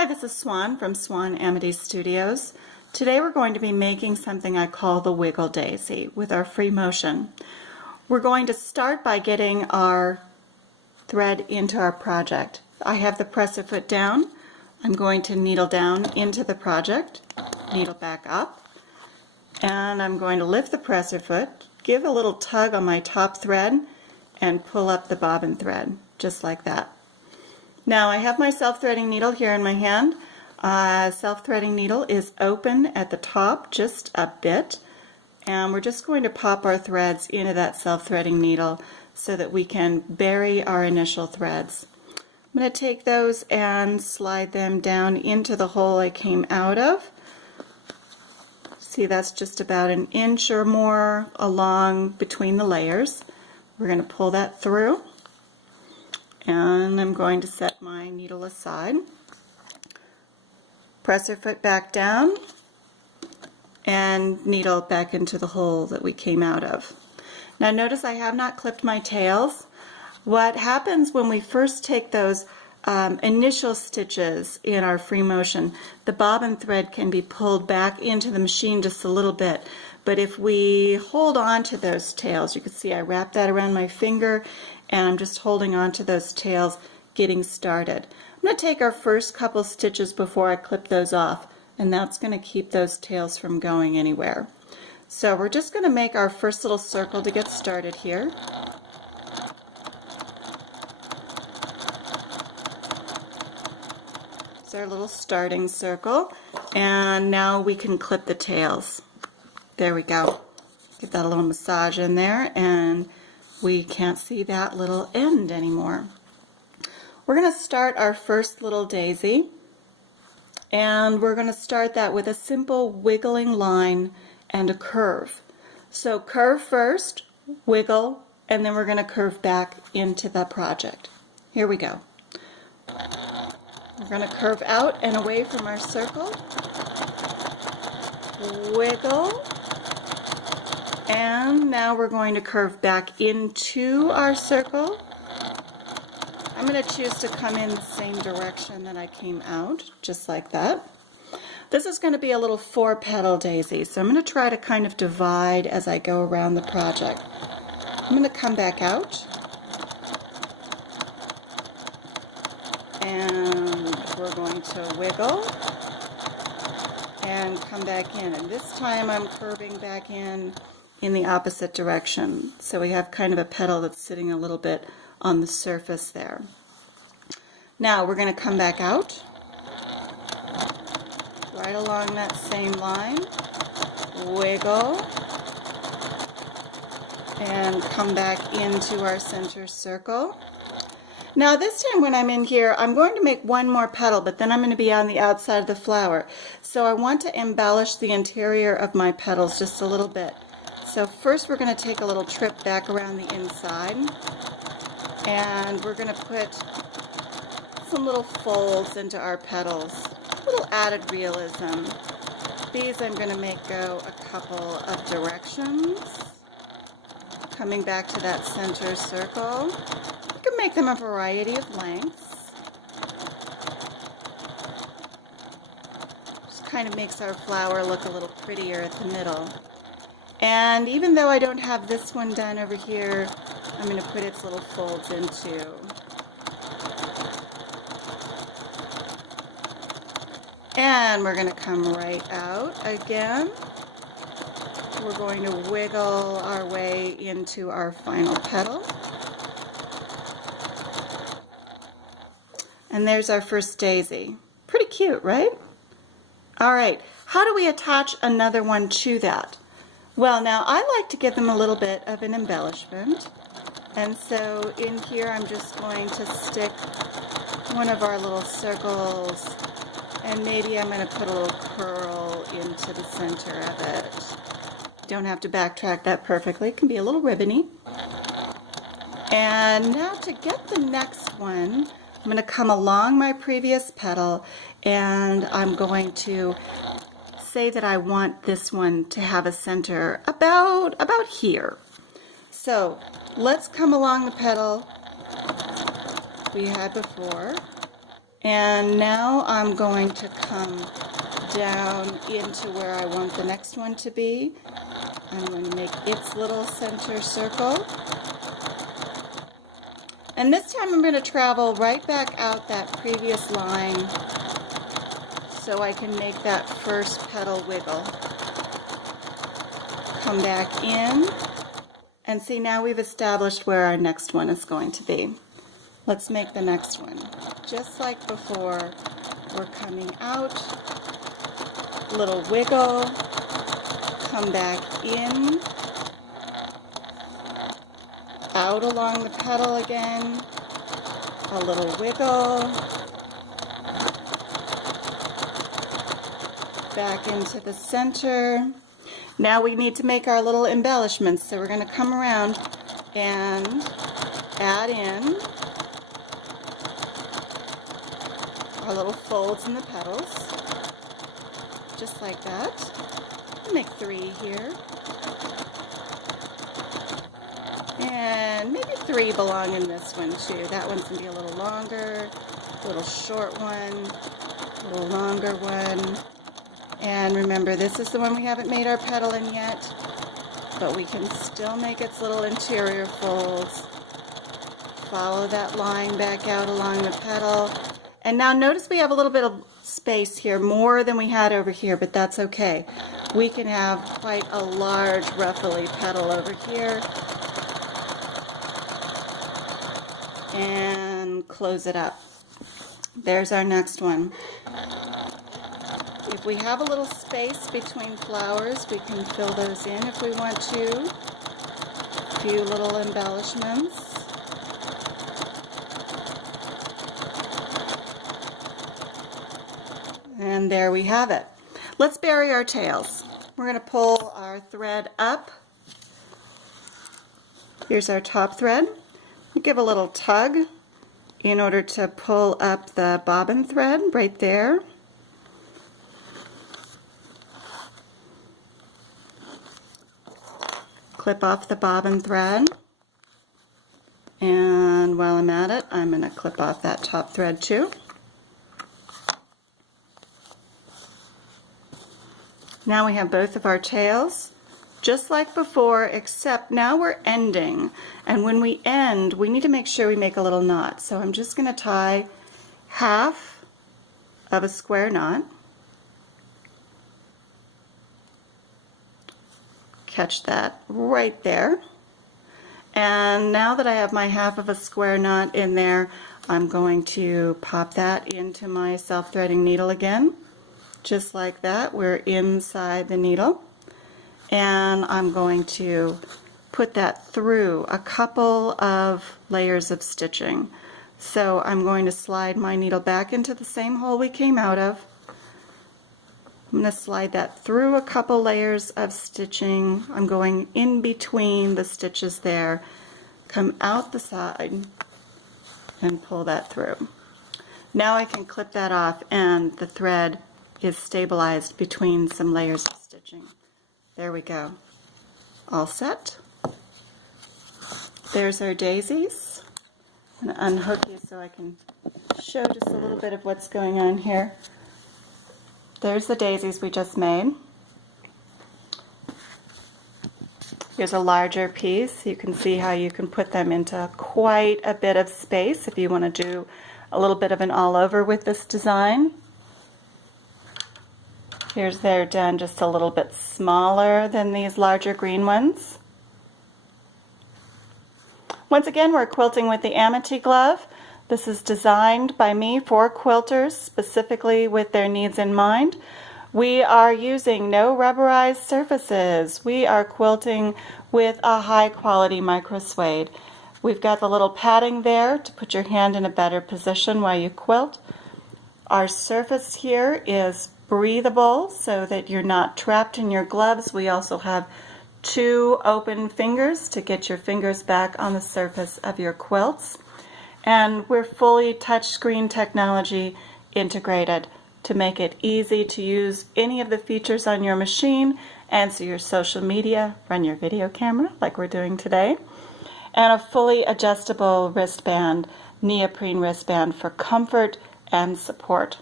Hi, this is Swan from Swan Amity Studios. Today we're going to be making something I call the wiggle daisy with our free motion. We're going to start by getting our thread into our project. I have the presser foot down. I'm going to needle down into the project, needle back up, and I'm going to lift the presser foot, give a little tug on my top thread, and pull up the bobbin thread, just like that. Now I have my self-threading needle here in my hand. Self-threading needle is open at the top just a bit, and we're just going to pop our threads into that self-threading needle so that we can bury our initial threads. I'm going to take those and slide them down into the hole I came out of. See, that's just about an inch or more along between the layers. We're going to pull that through. And I'm going to set my needle aside, presser foot back down, and needle back into the hole that we came out of. Now notice I have not clipped my tails. What happens when we first take those initial stitches in our free motion, the bobbin thread can be pulled back into the machine just a little bit. But if we hold on to those tails, you can see I wrap that around my finger and I'm just holding on to those tails, getting started. I'm going to take our first couple stitches before I clip those off, and that's going to keep those tails from going anywhere. So we're just going to make our first little circle to get started here. It's our little starting circle, and now we can clip the tails. There we go. Get that little massage in there, and we can't see that little end anymore. We're going to start our first little daisy, and we're going to start that with a simple wiggling line and a curve. So curve first, wiggle, and then we're going to curve back into the project. Here we go. We're going to curve out and away from our circle, wiggle, and now we're going to curve back into our circle. I'm going to choose to come in the same direction that I came out, just like that. This is going to be a little 4-petal daisy, so I'm going to try to kind of divide as I go around the project. I'm going to come back out, and we're going to wiggle and come back in, and this time I'm curving back in the opposite direction. So we have kind of a petal that's sitting a little bit on the surface there. Now we're going to come back out, right along that same line, wiggle, and come back into our center circle. Now this time when I'm in here, I'm going to make one more petal, but then I'm going to be on the outside of the flower. So I want to embellish the interior of my petals just a little bit. So first we're going to take a little trip back around the inside, and we're going to put some little folds into our petals, a little added realism. These I'm going to make go a couple of directions, coming back to that center circle. You can make them a variety of lengths. Just kind of makes our flower look a little prettier at the middle. And even though I don't have this one done over here, I'm going to put its little folds in too. And we're going to come right out again. We're going to wiggle our way into our final petal. And there's our first daisy. Pretty cute, right? All right, how do we attach another one to that? Well, now I like to give them a little bit of an embellishment, and so in here I'm just going to stick one of our little circles, and maybe I'm going to put a little curl into the center of it. Don't have to backtrack that perfectly, it can be a little ribbony. And now to get the next one, I'm going to come along my previous petal, and I'm going to say that I want this one to have a center about here. So let's come along the petal we had before, And now I'm going to come down into where I want the next one to be. I'm going to make its little center circle. And this time I'm going to travel right back out that previous line so I can make that first petal wiggle. Come back in, and see, now we've established where our next one is going to be. Let's make the next one. Just like before, we're coming out, little wiggle, come back in, out along the petal again, a little wiggle, back into the center. Now we need to make our little embellishments, so we're going to come around and add in our little folds in the petals, just like that. Make 3 here. And maybe 3 belong in this one too. That one's going to be a little longer, a little short one, a little longer one. And remember, this is the one we haven't made our petal in yet, but we can still make its little interior folds. Follow that line back out along the petal. And now notice we have a little bit of space here, more than we had over here, but that's okay. We can have quite a large ruffly petal over here. And close it up. There's our next one. If we have a little space between flowers, we can fill those in if we want to. A few little embellishments. And there we have it. Let's bury our tails. We're going to pull our thread up. Here's our top thread. Give a little tug in order to pull up the bobbin thread right there. Clip off the bobbin thread, and while I'm at it, I'm going to clip off that top thread too. Now we have both of our tails, just like before, except now we're ending, and when we end, we need to make sure we make a little knot. So I'm just going to tie half of a square knot. Catch that right there. And now that I have my half of a square knot in there, I'm going to pop that into my self-threading needle again. Just like that, we're inside the needle. And I'm going to put that through a couple of layers of stitching. So I'm going to slide my needle back into the same hole we came out of. I'm going to slide that through a couple layers of stitching. I'm going in between the stitches there, come out the side, and pull that through. Now I can clip that off, and the thread is stabilized between some layers of stitching. There we go. All set. There's our daisies. I'm going to unhook you so I can show just a little bit of what's going on here. There's the daisies we just made. Here's a larger piece. You can see how you can put them into quite a bit of space if you want to do a little bit of an all over with this design. Here's they're done just a little bit smaller than these larger green ones. Once again, we're quilting with the Amity glove. This is designed by me for quilters, specifically with their needs in mind. We are using no rubberized surfaces. We are quilting with a high quality micro suede. We've got the little padding there to put your hand in a better position while you quilt. Our surface here is breathable so that you're not trapped in your gloves. We also have 2 open fingers to get your fingers back on the surface of your quilts. And we're fully touchscreen technology integrated to make it easy to use any of the features on your machine, answer your social media, run your video camera like we're doing today, and a fully adjustable wristband, neoprene wristband for comfort and support.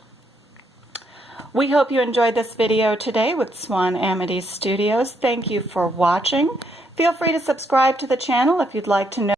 We hope you enjoyed this video today with Swan Amity Studios. Thank you for watching. Feel free to subscribe to the channel if you'd like to know